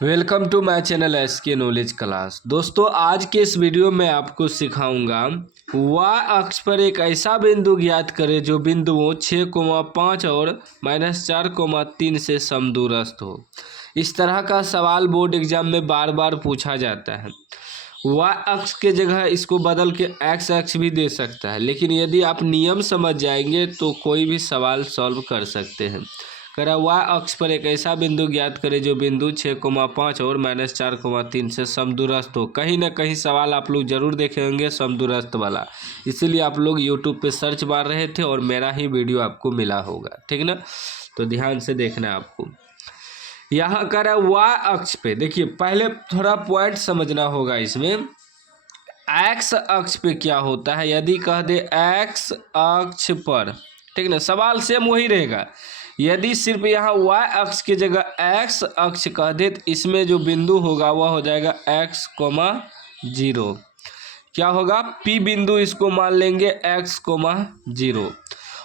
Welcome to my channel SK knowledge class. दोस्तों, आज के इस वीडियो में आपको सिखाऊंगा y अक्ष पर एक ऐसा बिंदु ज्ञात करें जो बिंदुओं 6,5 और -4,3 से समदूरस्थ हो। इस तरह का सवाल बोर्ड एग्जाम में बार बार पूछा जाता है। y अक्ष के जगह इसको बदल के x अक्ष भी दे सकता है, लेकिन यदि आप नियम समझ जाएंगे तो कोई भी सवाल सॉल्व कर सकते हैं। कह रहा y अक्ष पर एक ऐसा बिंदु ज्ञात करें जो बिंदु 6,5 और -4,3 से समदूरस्थ हो। कहीं ना कहीं सवाल आप लोग जरूर देखे होंगे समदूरस्थ वाला, इसीलिए आप लोग यूट्यूब पे सर्च मार रहे थे और मेरा ही वीडियो आपको मिला होगा। ठीक ना, तो ध्यान से देखना है आपको। यहाँ कह रहा है y अक्ष पे, देखिए पहले थोड़ा पॉइंट समझना होगा इसमें। x अक्ष पे क्या होता है, यदि कह दे x अक्ष पर, ठीक ना, सवाल सेम वही रहेगा। यदि सिर्फ यहाँ y अक्ष की जगह x अक्ष कह दे तो इसमें जो बिंदु होगा वह हो जाएगा x, 0। क्या होगा, P बिंदु इसको मान लेंगे x, 0।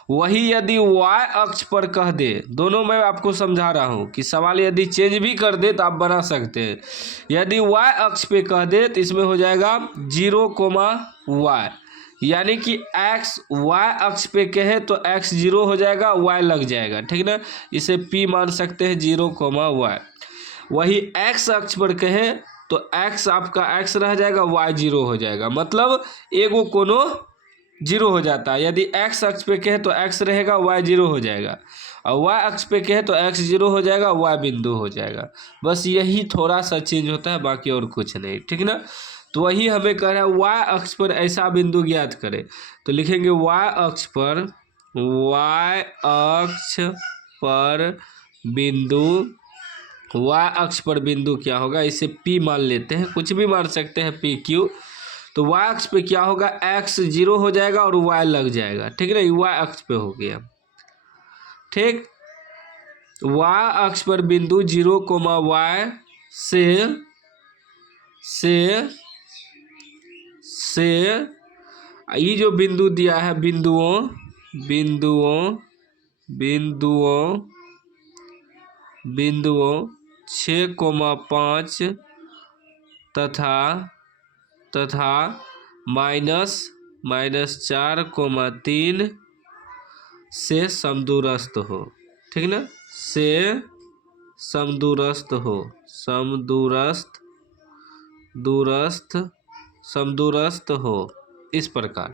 वही यदि y अक्ष पर कह दे, दोनों मैं आपको समझा रहा हूँ कि सवाल यदि चेंज भी कर दे तो आप बना सकते हैं। यदि y अक्ष पे कह दे तो इसमें हो जाएगा 0, y, यानी कि x y अक्ष पे कहे तो x 0 हो जाएगा, y लग जाएगा। ठीक ना, इसे P मान सकते हैं 0, y। वही x अक्ष पर कहे तो x आपका x रह जाएगा, y 0 हो जाएगा, मतलब एगो कोनो 0 हो जाता है। यदि x अक्ष पे कहे तो x रहेगा, y 0 हो जाएगा, और y अक्ष पे कहे तो x 0 हो जाएगा, y बिंदु हो जाएगा। बस यही थोड़ा सा चेंज होता है, बाकी और कुछ नहीं। ठीक ना, तो वही हमें कह रहा है y अक्ष पर ऐसा बिंदु ज्ञात करें, तो लिखेंगे y अक्ष पर y अक्ष पर बिंदु क्या होगा, इसे P मान लेते हैं, कुछ भी मान सकते हैं, PQ। तो y अक्ष पे क्या होगा, x 0 हो जाएगा और y लग जाएगा। ठीक है ना, y अक्ष पे हो गया। ठीक, y अक्ष पर बिंदु 0, y से ये जो बिंदु दिया है, बिंदुओं 6,5 तथा -4,3 से समदूरस्थ हो। ठीक ना, से समदूरस्थ हो, इस प्रकार।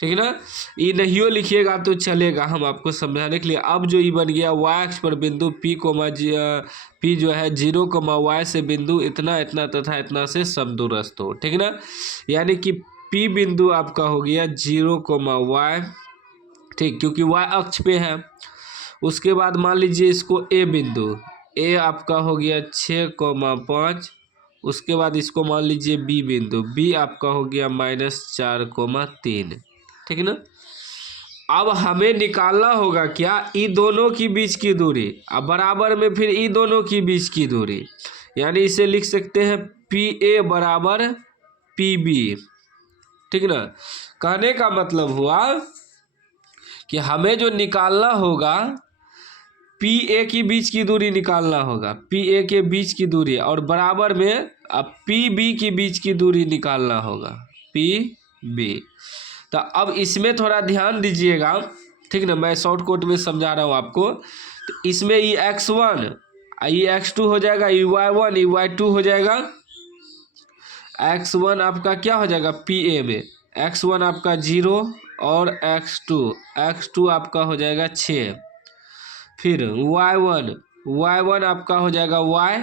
ठीक है ना, ये नहीं लिखिएगा तो चलेगा, हम आपको समझाने के लिए। अब जो ये बन गया y अक्ष पर बिंदु P जो है 0, y से बिंदु इतना इतना तथा इतना से समदूरस्थ हो। ठीक ना, यानी कि P बिंदु आपका हो गया 0, y, ठीक, क्योंकि y अक्ष पे है। उसके बाद मान लीजिए इसको A बिंदु, A आपका हो गया 6,5। उसके बाद इसको मान लीजिए B बिंदु, B आपका हो गया -4,3। ठीक है ना, अब हमें निकालना होगा क्या, ई दोनों की बीच की दूरी, अब बराबर में फिर ई दोनों की बीच की दूरी, यानी इसे लिख सकते हैं PA बराबर PB। ठीक ना, कहने का मतलब हुआ कि हमें जो निकालना होगा PA की बीच की दूरी निकालना होगा, PA के बीच की दूरी, और बराबर में अब PB की बीच की दूरी निकालना होगा, PB। तो अब इसमें थोड़ा ध्यान दीजिएगा, ठीक ना, मैं शॉर्टकट में समझा रहा हूँ आपको। तो इसमें ये x1, ये x2 हो जाएगा, ये y1, ये y2 हो जाएगा। x1 आपका क्या हो जाएगा, PA में x1 आपका 0 और x2 आपका हो जाएगा 6। फिर y1 आपका हो जाएगा y,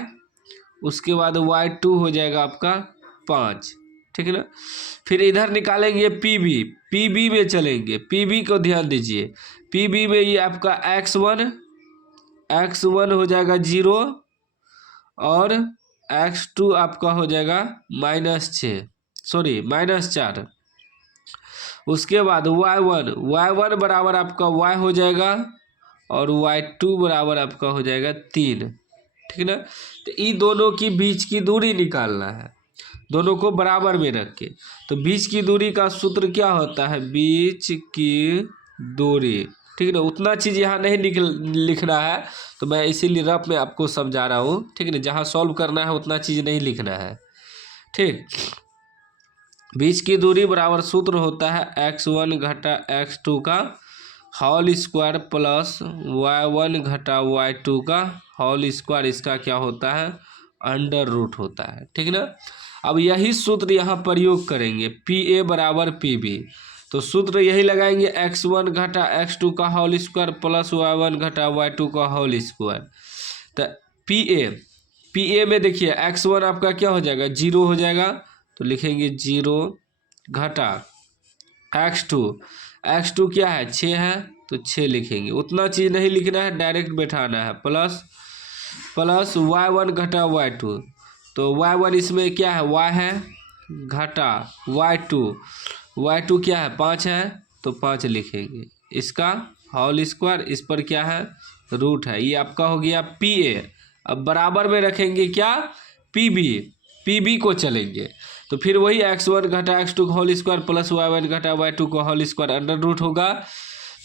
उसके बाद y2 हो जाएगा आपका 5। ठीक है ना, फिर इधर निकालेंगे PB में चलेंगे, PB को ध्यान दीजिए, PB में ये आपका x1 हो जाएगा 0 और x2 आपका हो जाएगा -4। उसके बाद y1 बराबर आपका y हो जाएगा और y2 बराबर आपका हो जाएगा 3। ठीक ना, तो ये दोनों की बीच की दूरी निकालना है, दोनों को बराबर में रख के। तो बीच की दूरी का सूत्र क्या होता है, बीच की दूरी ठीक है ना। उतना चीज़ यहाँ नहीं लिखना है, तो मैं इसीलिए रफ में आपको समझा रहा हूँ, ठीक है ना। जहाँ सॉल्व करना है उतना चीज़ नहीं लिखना है, ठीक। बीच की दूरी बराबर सूत्र होता है x1 घटा x2 का होल स्क्वायर प्लस y1 घटा y2 का होल स्क्वायर। इसका क्या होता है, अंडर रूट होता है, ठीक ना। अब यही सूत्र यहाँ प्रयोग करेंगे, पी ए बराबर पी बी। तो सूत्र यही लगाएंगे x1 घटा x2 का होल स्क्वायर प्लस y1 घटा y2 का होल स्क्वायर। तो पी ए में देखिए x1 आपका क्या हो जाएगा, 0 हो जाएगा, तो लिखेंगे 0 घटा x2 क्या है, 6 है, तो 6 लिखेंगे। उतना चीज़ नहीं लिखना है, डायरेक्ट बैठाना है। प्लस y1 घटा y2, तो y1 इसमें क्या है, y है, घटा y2 क्या है, 5 है, तो 5 लिखेंगे। इसका होल स्क्वायर, इस पर क्या है, रूट है। ये आपका हो गया पी ए। अब बराबर में रखेंगे क्या, पी बी को चलेंगे, तो फिर वही x1 घटा x2 का होल स्क्वायर प्लस y1 घटा y2 का होल स्क्वायर अंडर रूट होगा।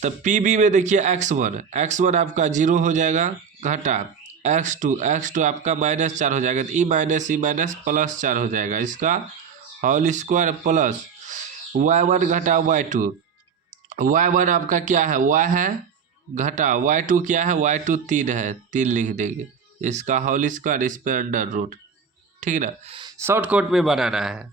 तब पी बी में देखिए x1 आपका 0 हो जाएगा, घटा x2 आपका -4 हो जाएगा, तो ई माइनस प्लस 4 हो जाएगा। इसका होल स्क्वायर प्लस y1 घटा y1 आपका क्या है, y है, घटा y2 क्या है, y2 3 है, 3 लिख देंगे। इसका होल स्क्वायर, इस पर अंडर रूट, ठीक है ना। शॉर्टकट में बनाना है।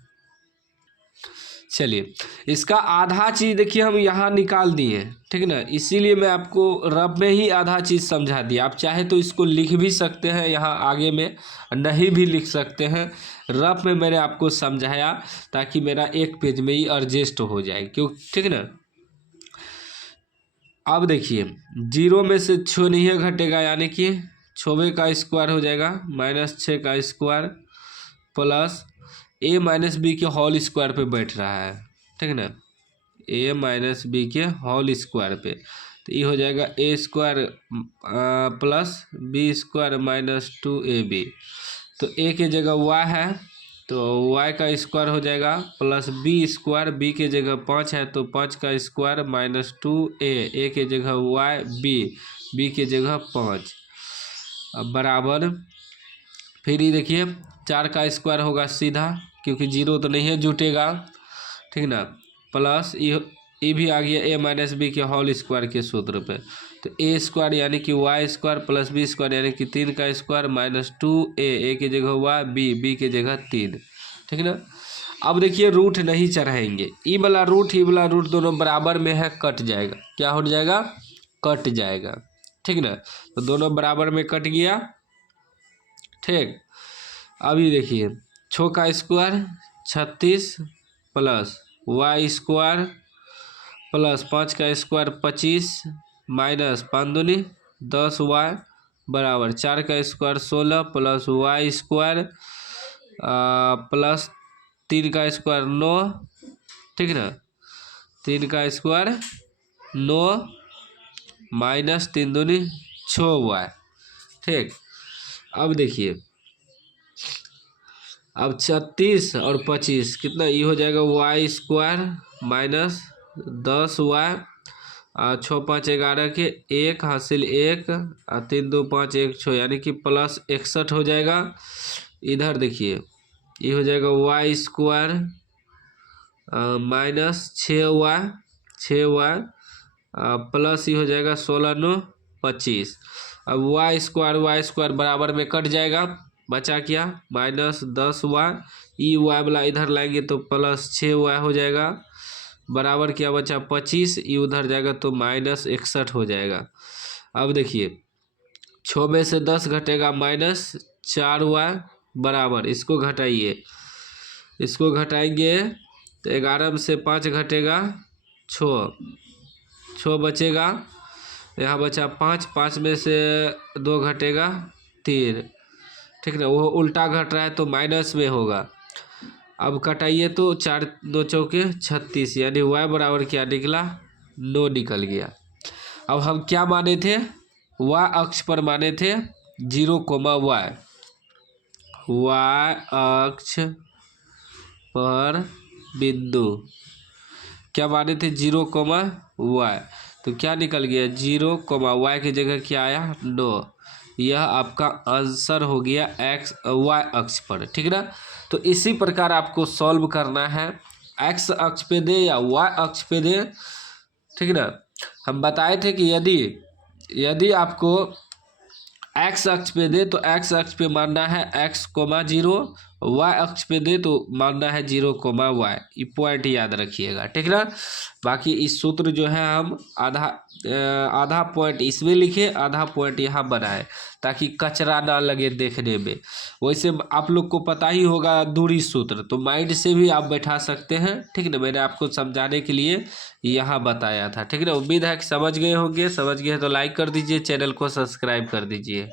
चलिए, इसका आधा चीज़ देखिए हम यहाँ निकाल दिए, ठीक है ना। इसीलिए मैं आपको रफ में ही आधा चीज़ समझा दिया। आप चाहे तो इसको लिख भी सकते हैं यहाँ आगे में, नहीं भी लिख सकते हैं। रफ में मैंने आपको समझाया ताकि मेरा एक पेज में ही एडजस्ट हो जाए, क्यों, ठीक है ना। अब देखिए 0 में से 6 नहीं घटेगा, यानी कि 6 का स्क्वायर हो जाएगा, -6 का square plus a minus B के होल स्क्वायर पे बैठ रहा है, ठीक है ना। ए माइनस बी के होल स्क्वायर पे, तो ये हो जाएगा a square plus B square -2ab। तो ए के जगह y है, तो y का स्क्वायर हो जाएगा प्लस बी स्क्वायर, बी के जगह 5 है, तो 5 का स्क्वायर -2a, ए के जगह y, बी के जगह 5। अब बराबर फिर ये देखिए 4 का स्क्वायर होगा सीधा, क्योंकि 0 तो नहीं है, जुटेगा, ठीक ना। प्लस ये भी आ गया ए माइनस बी के होल स्क्वायर के सूत्र पे, तो ए स्क्वायर यानी कि Y square plus B square यानी कि 3 का स्क्वायर -2a, ए की जगह वाई, बी की जगह 3, ठीक ना। अब देखिए रूट नहीं चढ़ाएंगे, ई वाला रूट दोनों बराबर में है, कट जाएगा। क्या हो जाएगा, कट जाएगा, ठीक ना। तो दोनों बराबर में कट गया, ठीक। अभी देखिए 6 का square 36 plus Y square plus 5 का स्क्वायर 25 माइनस 5 दूनी 10 वाई बराबर 4 का square 16 plus Y square plus 3 का स्क्वायर 9, ठीक ना। 3 का स्क्वायर 9 माइनस 3 दूनी 6 वाई, ठीक। अब देखिए, अब 36 और 25 कितना, ये हो जाएगा वाई स्क्वायर माइनस 10 वाई, 6 5 11 के 1 हासिल 1, 3 2 5 1 6, यानी कि प्लस 61 हो जाएगा। इधर देखिए ये हो जाएगा Y square minus 6 Y plus ये हो जाएगा 16 9 25। अब वाई स्क्वायर बराबर में कट जाएगा, बचा क्या, -10 वाई, ई वाई वाला इधर लाएंगे तो प्लस 6 वाई हो जाएगा, बराबर क्या बचा 25, ई उधर जाएगा तो -61 हो जाएगा। अब देखिए 6 में से 10 घटेगा -4 वाई बराबर, इसको घटाइए, इसको घटाएंगे तो 11 में से 5 घटेगा 6 बचेगा, यहाँ बचा 5 में से 2 घटेगा 3, ठीक ना। वो उल्टा घट रहा है तो माइनस में होगा। अब कटाइए तो 4 2 चौके 36, यानी y बराबर क्या निकला, 9 निकल गया। अब हम क्या माने थे, y अक्ष पर माने थे 0, y अक्ष पर बिंदु क्या माने थे, 0, y। तो क्या निकल गया 0, y की जगह क्या आया 9। यह आपका आंसर हो गया एक्स वाई अक्ष पर, ठीक ना। तो इसी प्रकार आपको सॉल्व करना है, एक्स अक्ष पे दे या वाई अक्ष पे दे, ठीक ना। हम बताए थे कि यदि आपको एक्स अक्ष पे दे तो एक्स अक्ष पे मानना है x, 0, y अक्ष पे दे तो मानना है 0, y। ये पॉइंट याद रखिएगा, ठीक ना। बाकी इस सूत्र जो है हम आधा पॉइंट इसमें लिखे, आधा पॉइंट यहाँ बनाए ताकि कचरा ना लगे देखने में। वैसे आप लोग को पता ही होगा दूरी सूत्र, तो माइंड से भी आप बैठा सकते हैं, ठीक ना। मैंने आपको समझाने के लिए यहाँ बताया था, ठीक ना। उम्मीद है कि समझ गए होंगे। समझ गए तो लाइक कर दीजिए, चैनल को सब्सक्राइब कर दीजिए।